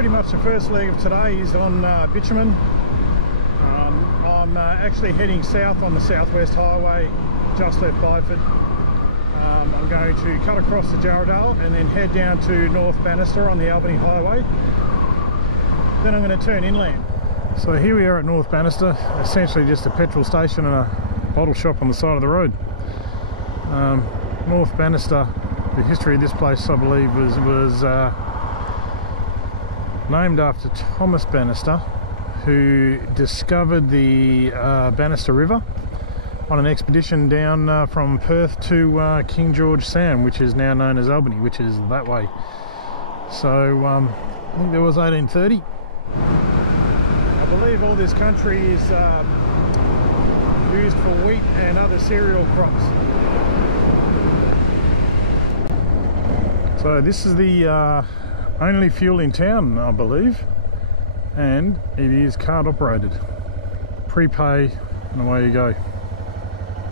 pretty much the first leg of today is on bitumen. I'm actually heading south on the southwest highway, just left Byford. I'm going to cut across the Jarrahdale and then head down to North Bannister on the Albany Highway. Then I'm going to turn inland. So here we are at North Bannister, essentially just a petrol station and a bottle shop on the side of the road. North Bannister, the history of this place I believe was named after Thomas Bannister, who discovered the Bannister River on an expedition down from Perth to King George Sound, which is now known as Albany, which is that way. So I think there was 1830. I believe all this country is used for wheat and other cereal crops. So this is the only fuel in town, I believe, and it is card operated. Prepay and away you go.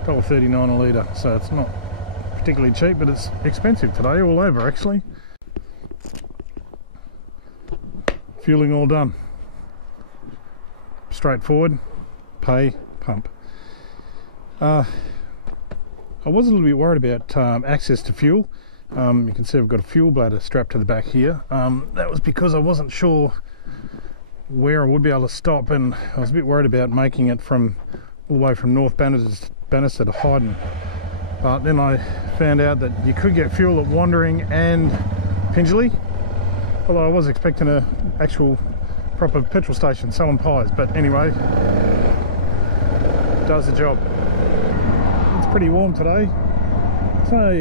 $1.39 a litre, so it's not particularly cheap, but it's expensive today all over actually. Fueling all done. Straightforward, pay, pump. I was a little bit worried about access to fuel. You can see I've got a fuel bladder strapped to the back here. That was because I wasn't sure where I would be able to stop, and I was a bit worried about making it from all the way from North Bannister to Hyden. But then I found out that you could get fuel at Wandering and Pingelly, although I was expecting an actual proper petrol station selling pies, but anyway, does the job. It's pretty warm today. So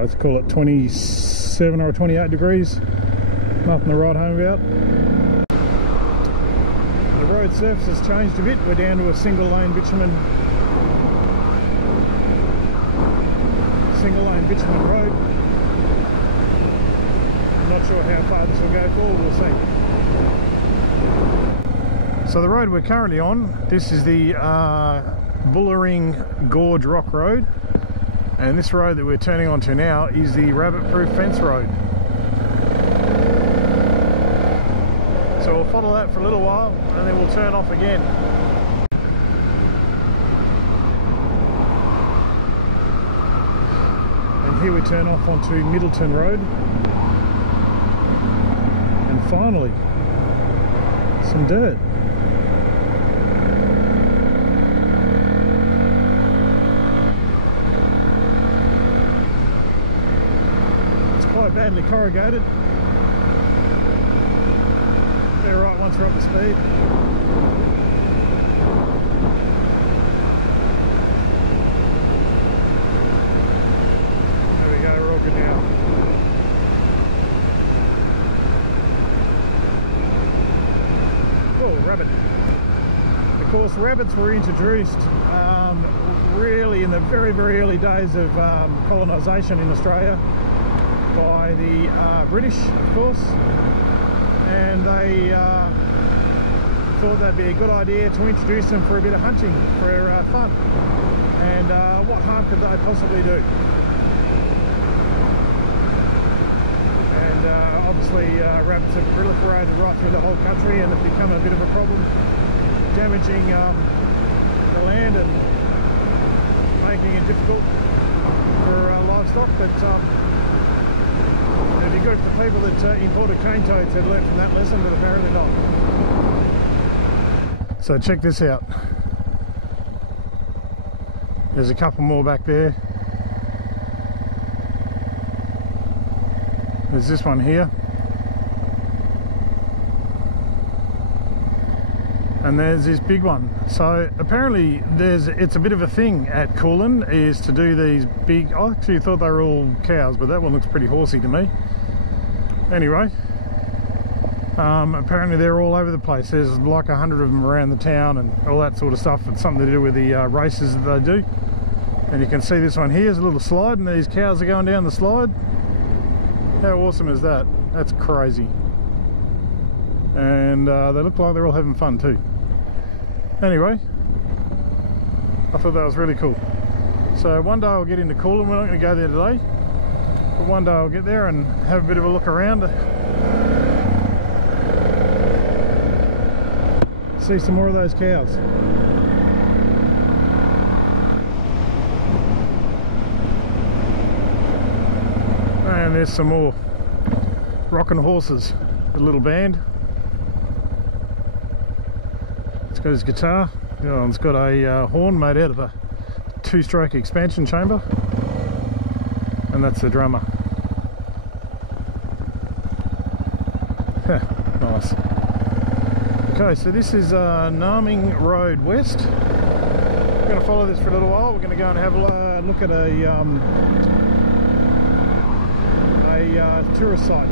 let's call it 27 or 28 degrees. Nothing to write home about. The road surface has changed a bit. We're down to a single lane bitumen road. I'm not sure how far this will go for, we'll see. So the road we're currently on, this is the Bullering Gorge Rock Road, and this road that we're turning onto now is the Rabbit Proof Fence Road. So we'll follow that for a little while and then we'll turn off again. And here we turn off onto Middleton Road. And finally, some dirt. It's quite badly corrugated. They're right once we're up to speed. There we go, we're all good now. Oh, rabbit. Of course, rabbits were introduced really in the very, very early days of colonisation in Australia by the British, of course, and they thought that'd be a good idea to introduce them for a bit of hunting, for fun. And what harm could they possibly do? And obviously rabbits have proliferated right through the whole country and have become a bit of a problem, damaging the land and making it difficult for livestock. But it'd be good for people that imported cane toads had learnt from that lesson, but apparently not. So check this out. There's a couple more back there. There's this one here. And there's this big one. So apparently it's a bit of a thing at Kulin is to do these big, I actually thought they were all cows, but that one looks pretty horsey to me. Anyway, apparently they're all over the place. There's like 100 of them around the town and all that sort of stuff. It's something to do with the races that they do. And you can see this one here, there's a little slide and these cows are going down the slide. How awesome is that? That's crazy. And they look like they're all having fun too. Anyway, I thought that was really cool. So one day I'll get into Kulin. We're not going to go there today, but one day I'll get there and have a bit of a look around see some more of those cows. And there's some more rocking horses, a little band. It's got his guitar. It's got a horn made out of a 2-stroke expansion chamber, and that's the drummer. Nice. Okay, so this is Narming Road West. We're going to follow this for a little while. We're going to go and have a look at a tourist site.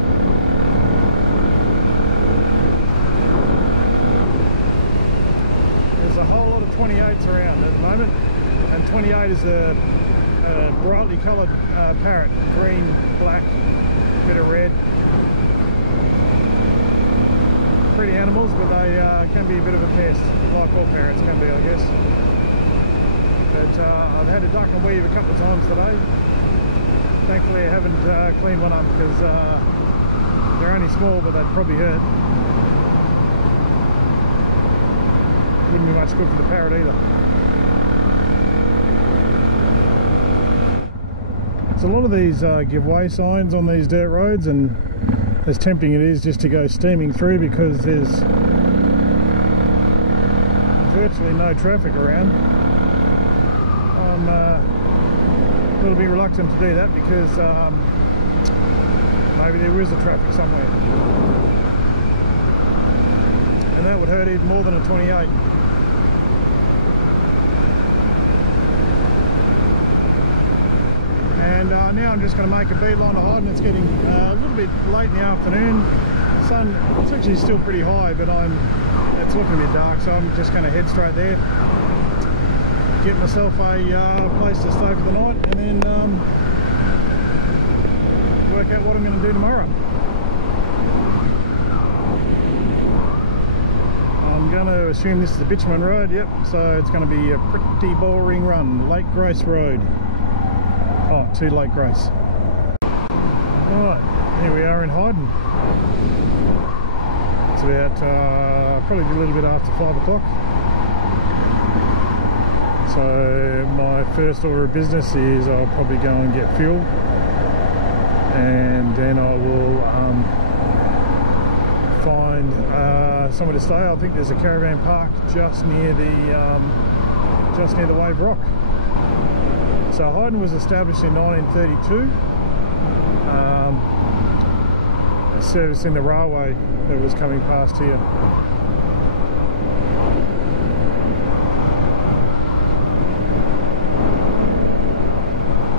There's a whole lot of 28s around at the moment, and 28 is a brightly coloured parrot, green, black, bit of red. Pretty animals, but they can be a bit of a pest, like all parrots can be, I guess. But I've had to duck and weave a couple of times today. Thankfully I haven't cleaned one up, because they're only small, but they'd probably hurt. Wouldn't be much good for the parrot either. There's a lot of these give way signs on these dirt roads, and as tempting it is just to go steaming through, because there's virtually no traffic around. I'm a little bit reluctant to do that, because maybe there is a traffic somewhere, and that would hurt even more than a 28. And now I'm just going to make a beeline to Hyden. It's getting a little bit late in the afternoon. Sun, it's actually still pretty high, but it's looking a bit dark, so I'm just going to head straight there, get myself a place to stay for the night, and then work out what I'm going to do tomorrow. I'm going to assume this is a bitumen road. Yep, so it's going to be a pretty boring run. Lake Grace Road. Oh, to Lake Grace. Right, here we are in Hyden. It's about probably a little bit after 5 o'clock. So my first order of business is I'll probably go and get fuel, and then I will find somewhere to stay. I think there's a caravan park just near the Wave Rock. So Hyden was established in 1932, servicing the railway that was coming past here.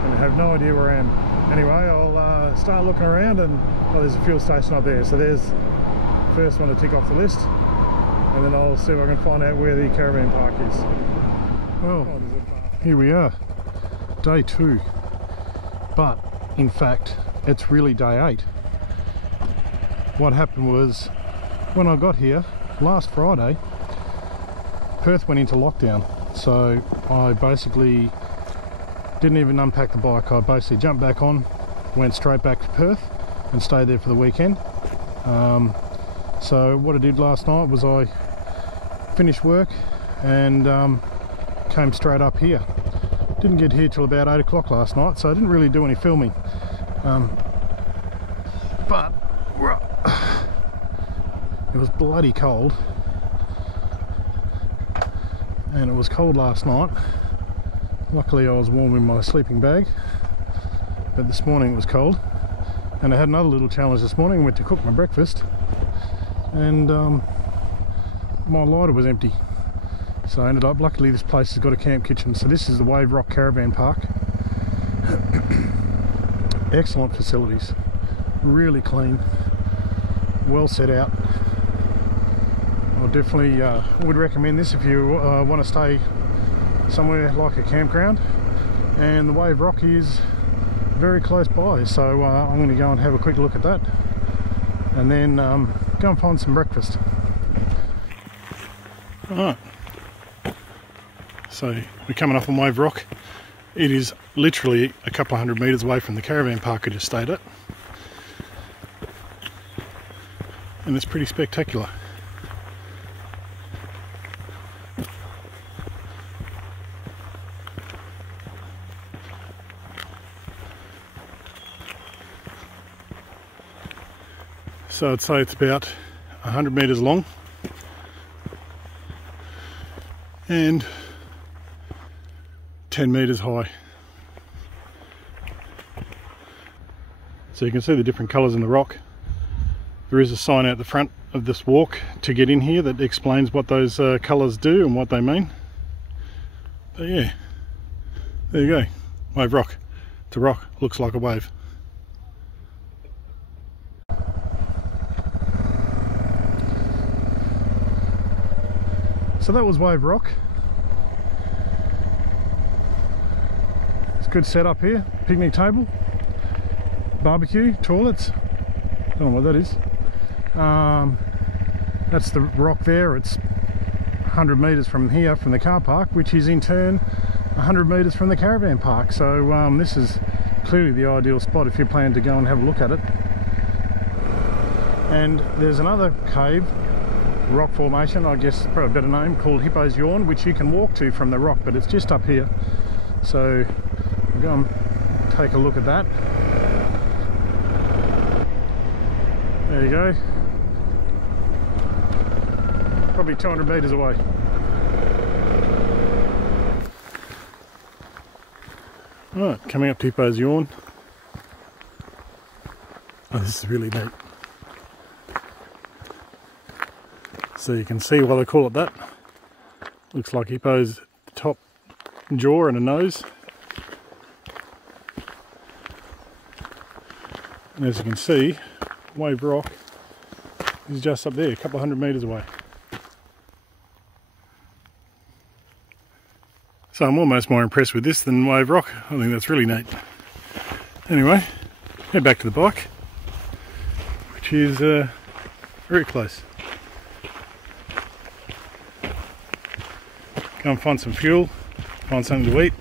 And I have no idea where I am. Anyway, I'll start looking around, and there's a fuel station up there. So there's the first one to tick off the list, and then I'll see if I can find out where the caravan park is. Well, here we are. Day 2, but in fact it's really day 8. What happened was, when I got here last Friday, Perth went into lockdown, so I basically didn't even unpack the bike. I basically jumped back on, went straight back to Perth and stayed there for the weekend. So what I did last night was I finished work and came straight up here. Didn't get here till about 8 o'clock last night, so I didn't really do any filming. But it was bloody cold, and it was cold last night. Luckily I was warm in my sleeping bag, but this morning it was cold. And I had another little challenge this morning. I went to cook my breakfast, and my lighter was empty. So I ended up, luckily this place has got a camp kitchen. So this is the Wave Rock Caravan Park. Excellent facilities, really clean, well set out. I definitely would recommend this if you want to stay somewhere like a campground. And the Wave Rock is very close by, so I'm going to go and have a quick look at that, and then go and find some breakfast. Alright. So we're coming up on Wave Rock. It is literally a couple of 100 metres away from the caravan park I just stayed at, and it's pretty spectacular. So I'd say it's about 100 metres long and 10 metres high. So you can see the different colours in the rock. There is a sign out the front of this walk to get in here that explains what those colours do and what they mean. But yeah, there you go, wave rock. It's a rock, looks like a wave. So that was Wave Rock. It's a good setup here, picnic table, barbecue, toilets, don't know what that is. That's the rock there. It's 100 metres from here, from the car park, which is in turn 100 metres from the caravan park. So this is clearly the ideal spot if you plan to go and have a look at it. And there's another cave, rock formation, I guess probably a better name, called Hippo's Yawn, which you can walk to from the rock, but it's just up here. So we'll go and take a look at that. There you go. Probably 200 metres away. Right, coming up to Hippo's Yawn. Oh, this is really neat. So you can see why they call it that. Looks like Hippo's top jaw and a nose. And as you can see, Wave Rock is just up there, a couple of 100 metres away. So I'm almost more impressed with this than Wave Rock. I think that's really neat. Anyway, head back to the bike, which is very close. Go and find some fuel, find something to eat,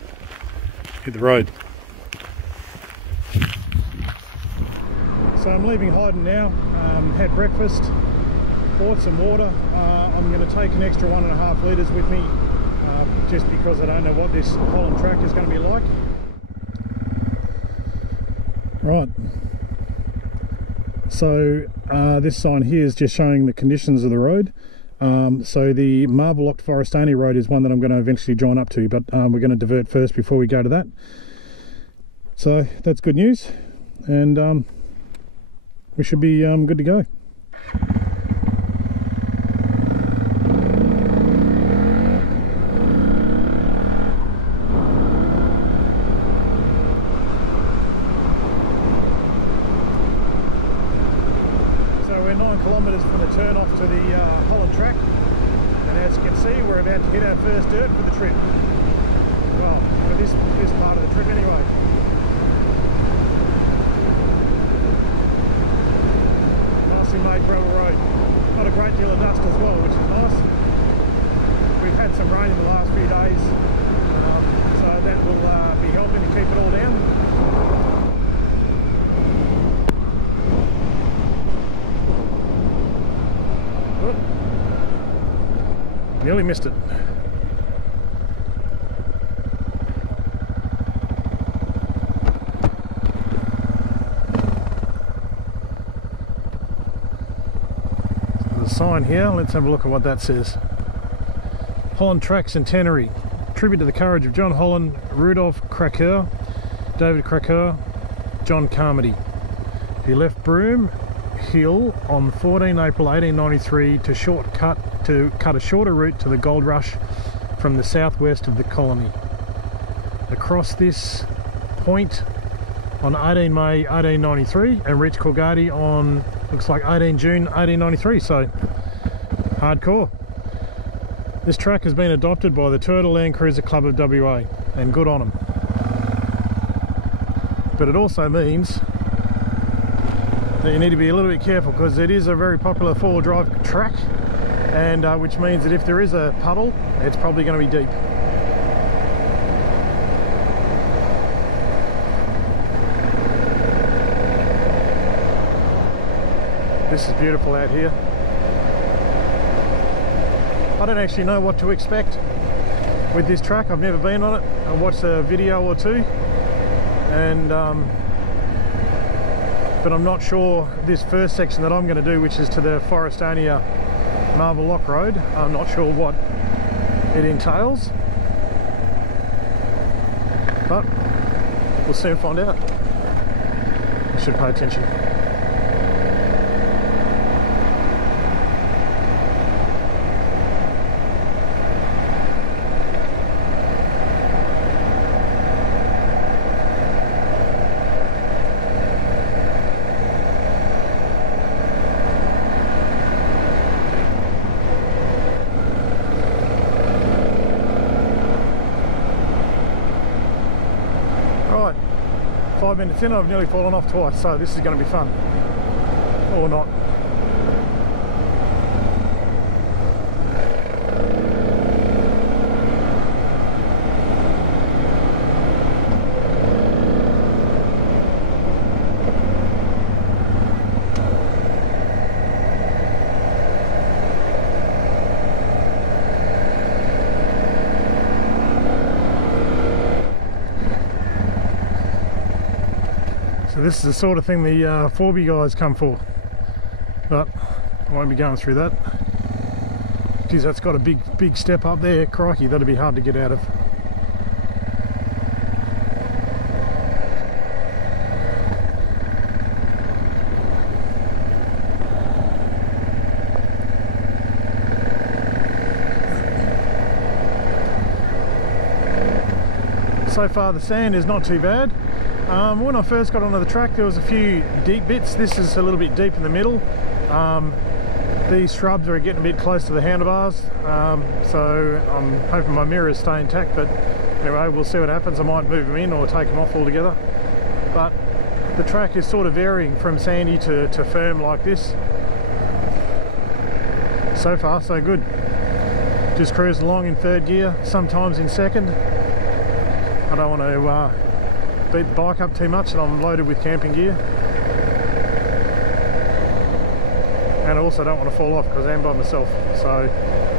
hit the road. So I'm leaving Hyden now, had breakfast, bought some water. I'm going to take an extra 1.5 litres with me, just because I don't know what this Holland Track is going to be like. Right, so this sign here is just showing the conditions of the road. So the Marble Locked Forestani Road is one that I'm going to eventually join up to, but we're going to divert first before we go to that. So that's good news, and we should be good to go. So we're 9 kilometres from the turn off to the Holland Track, and as you can see, we're about to hit our first dirt for the trip. Well, for this part of the trip anyway. Nicely made gravel road. Not a great deal of dust as well, which is nice. We've had some rain in the last few days, so that will be helping to keep it all down. Nearly missed it. So the sign here, let's have a look at what that says. Holland Track Centenary. Tribute to the courage of John Holland, Rudolph Cracker, David Cracker, John Carmody. He left Broome Hill on 14 April 1893 to cut a shorter route to the gold rush from the southwest of the colony. Across this point on 18 May 1893 and reached Coolgardie on, looks like 18 June 1893, so hardcore. This track has been adopted by the Turtle Land Cruiser Club of WA, and good on them. But it also means that you need to be a little bit careful, because it is a very popular four-wheel drive track, and which means that if there is a puddle, it's probably going to be deep. This is beautiful out here. I don't actually know what to expect with this track. I've never been on it. I watched a video or two, and but I'm not sure this first section that I'm going to do, which is to the Forestania Marble Lock Road, I'm not sure what it entails, but we'll soon find out. I should pay attention. Right, 5 minutes in, I've nearly fallen off twice, so this is going to be fun. Or not. So this is the sort of thing the 4B guys come for, but I won't be going through that. Geez, that's got a big step up there. Crikey, that'd be hard to get out of. So far the sand is not too bad. When I first got onto the track there was a few deep bits. This is a little bit deep in the middle. These shrubs are getting a bit close to the handlebars, so I'm hoping my mirrors stay intact, but anyway, we'll see what happens. I might move them in or take them off altogether. But the track is sort of varying from sandy to firm like this. So far so good. Just cruising along in third gear, sometimes in second. I don't want to beat the bike up too much, and I'm loaded with camping gear. And I also don't want to fall off because I am by myself, so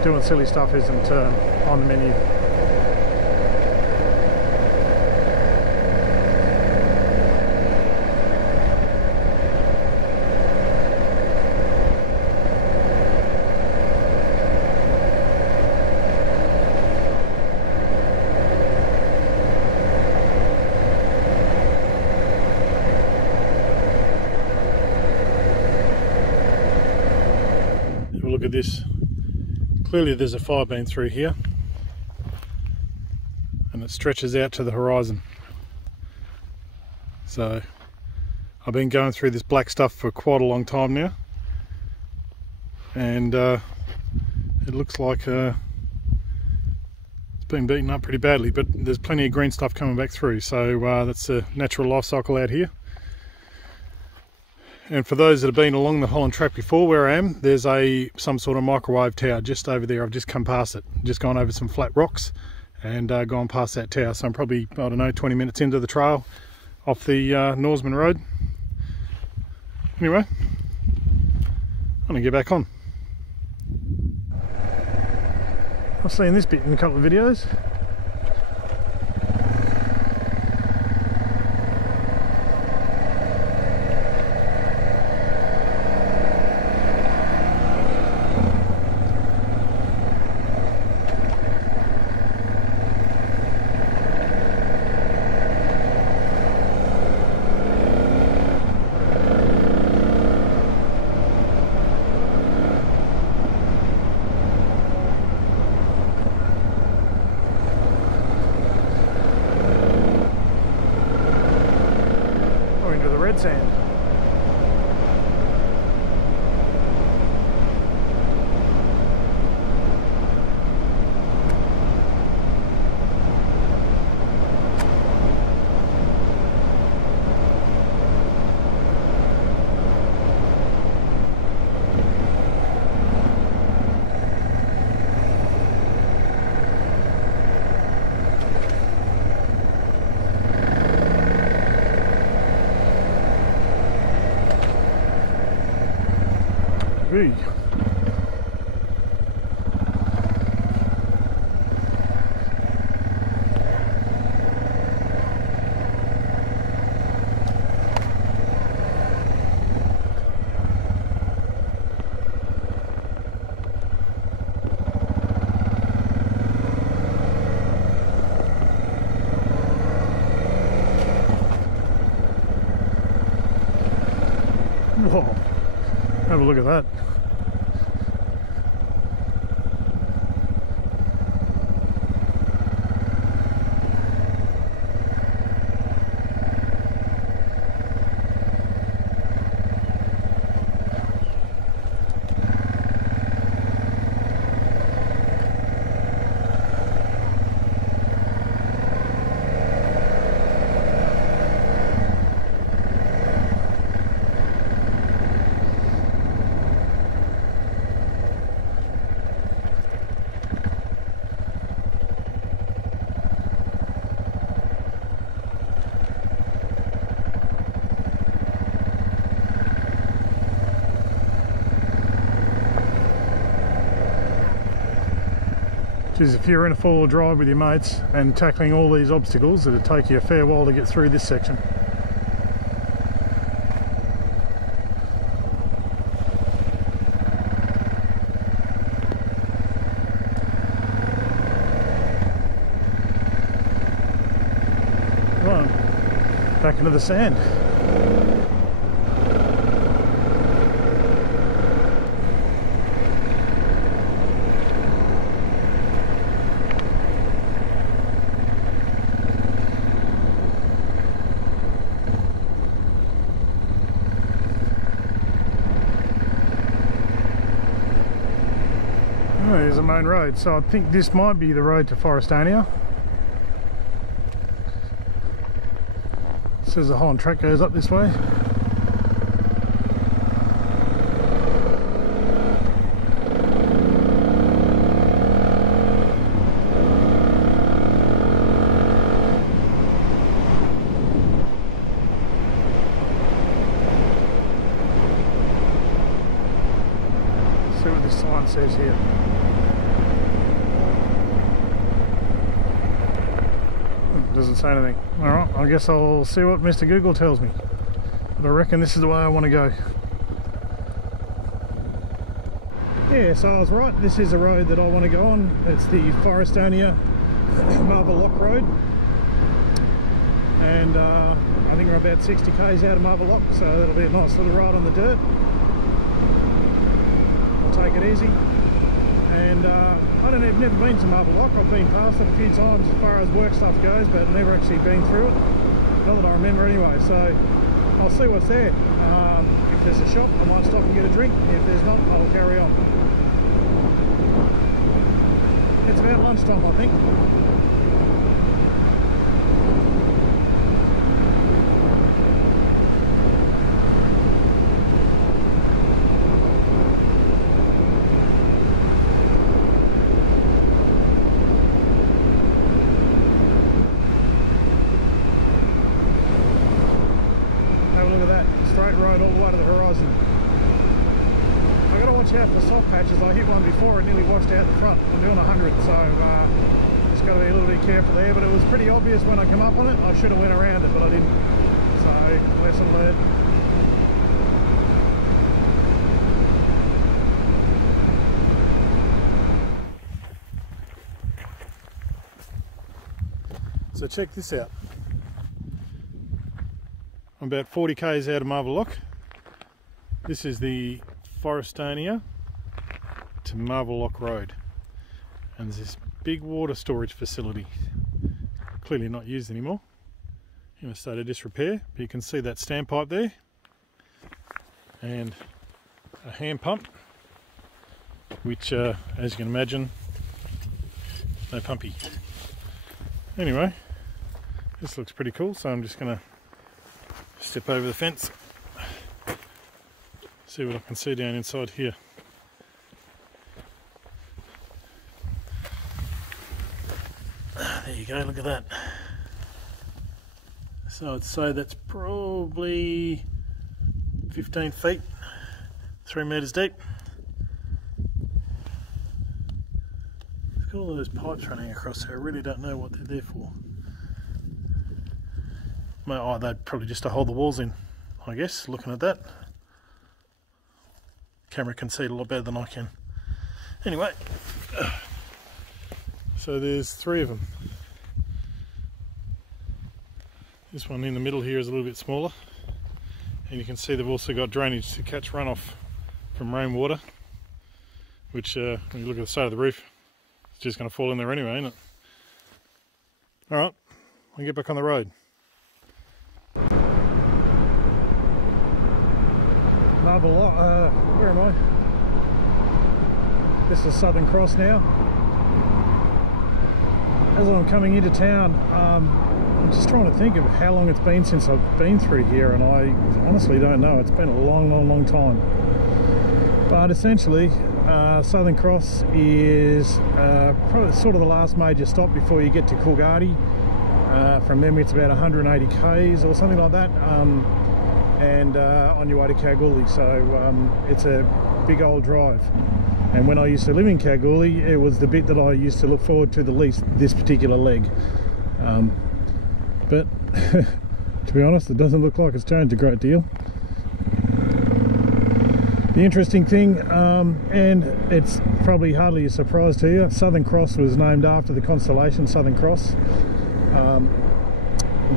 doing silly stuff isn't on the menu. Look at this. Clearly there's a fire beam through here and it stretches out to the horizon. So I've been going through this black stuff for quite a long time now, and it looks like it's been beaten up pretty badly, but there's plenty of green stuff coming back through, so that's a natural life cycle out here. And for those that have been along the Holland Track before where I am, there's some sort of microwave tower just over there. I've just come past it, just gone over some flat rocks and gone past that tower. So I'm probably, I don't know, 20 minutes into the trail off the Norseman Road. Anyway, I'm gonna get back on. I've seen this bit in a couple of videos. Sand. Hey. Have a look at that. Geez, if you're in a four-wheel drive with your mates and tackling all these obstacles, it'd take you a fair while to get through this section. Right, back into the sand. There's the main road, so I think this might be the road to Forestania. It says the Holland Track goes up this way. Let's see what this sign says here. Doesn't say anything. Alright, I guess I'll see what Mr. Google tells me. But I reckon this is the way I want to go. Yeah, so I was right. This is a road that I want to go on. It's the Forestania Marble Lock Road. And I think we're about 60 k's out of Marble Lock, so that'll be a nice little ride on the dirt. I'll take it easy. And I've never been to Marble Lock. I've been past it a few times as far as work stuff goes, but never actually been through it. Not that I remember anyway, so I'll see what's there. If there's a shop, I might stop and get a drink. If there's not, I'll carry on. It's about lunchtime, I think. Road all the way to the horizon. I gotta watch out for soft patches. I hit one before and nearly washed out the front. I'm doing 100, so just gotta be a little bit careful there. But it was pretty obvious when I come up on it. I should have went around it, but I didn't. So lesson learned. So check this out. I'm about 40 k's out of Marble Lock. This is the Forestania to Marble Lock Road, and there's this big water storage facility, clearly not used anymore, in a state of disrepair. But you can see that standpipe there, and a hand pump, which as you can imagine, no pumpy. Anyway, this looks pretty cool, so I'm just going to step over the fence, see what I can see down inside here. There you go, look at that. So I'd say that's probably 15 feet, 3 metres deep. Look at all those pipes running across there. I really don't know what they're there for. Oh, they'd probably just to hold the walls in, I guess, looking at that. Camera can see it a lot better than I can. Anyway, so there's 3 of them. This one in the middle here is a little bit smaller, and you can see they've also got drainage to catch runoff from rainwater, which when you look at the side of the roof, it's just going to fall in there anyway, isn't it? Alright, I'll get back on the road. Where am I? This is Southern Cross now. As I'm coming into town, I'm just trying to think of how long it's been since I've been through here, and I honestly don't know. It's been a long time. But essentially, Southern Cross is probably sort of the last major stop before you get to Coolgardie. From memory, it's about 180 k's or something like that, and on your way to Kalgoorlie. So it's a big old drive. And when I used to live in Kalgoorlie, it was the bit that I used to look forward to the least, this particular leg. But to be honest, it doesn't look like it's changed a great deal. The interesting thing, and it's probably hardly a surprise to you, Southern Cross was named after the constellation Southern Cross.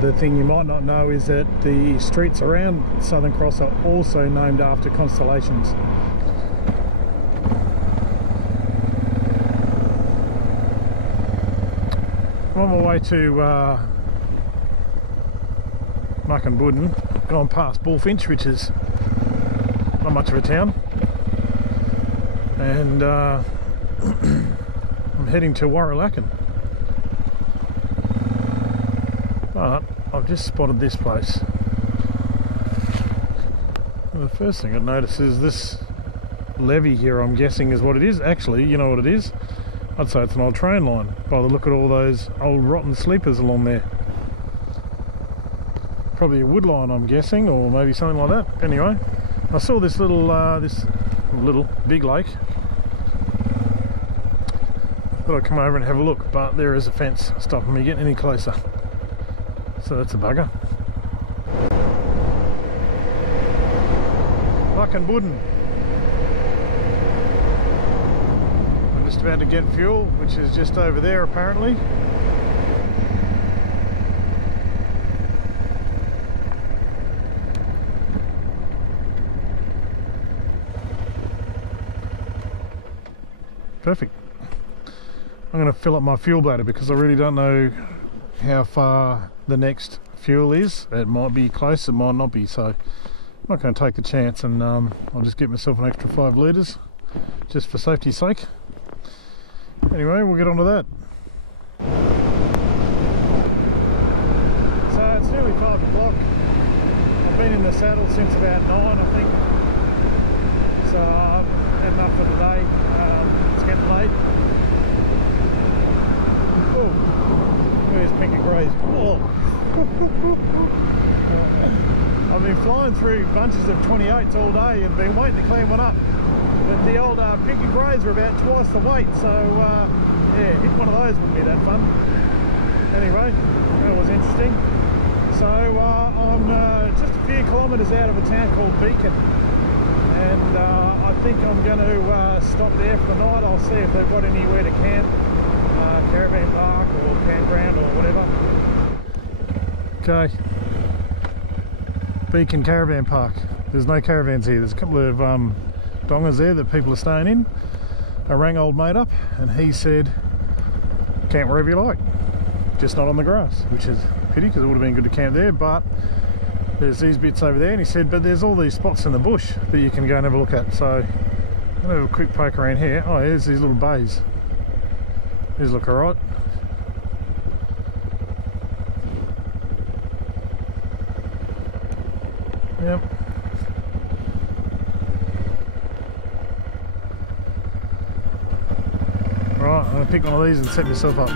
The thing you might not know is that the streets around Southern Cross are also named after constellations. I'm on my way to Mukinbudin, gone past Bullfinch, which is not much of a town, and I'm heading to Warralakan. But I've just spotted this place. And the first thing I notice is this levee here, I'm guessing is what it is. Actually, you know what it is? I'd say it's an old train line by the look at all those old rotten sleepers along there. Probably a wood line, I'm guessing, or maybe something like that. Anyway, I saw this little big lake. Thought I'd come over and have a look, but there is a fence stopping me getting any closer. So that's a bugger. Mukinbudin. I'm just about to get fuel, which is just over there apparently. Perfect. I'm going to fill up my fuel bladder because I really don't know how far the next fuel is. It might be close, it might not be, so I'm not going to take the chance, and I'll just get myself an extra 5 litres just for safety's sake. Anyway, we'll get on to that. So it's nearly 5 o'clock. I've been in the saddle since about 9, I think, so I've had enough for today. It's getting late. Oh, where's Pink and Grey? Oh. I've been flying through bunches of 28s all day and been waiting to clean one up, but the old Pink and Greys are about twice the weight, so yeah, hit one of those wouldn't be that fun. Anyway, that was interesting. So I'm just a few kilometres out of a town called Beacon, and I think I'm going to stop there for the night. I'll see if they've got anywhere to camp, caravan park or campground or whatever. Okay, Beacon Caravan Park. There's no caravans here. There's a couple of dongers there that people are staying in. I rang old mate up and he said camp wherever you like, just not on the grass, which is a pity because it would have been good to camp there, but there's these bits over there, and he said but there's all these spots in the bush that you can go and have a look at. So I'm going to have a quick poke around here. Oh, here's these little bays. These look alright. Yep. Right, I'm going to pick one of these and set myself up.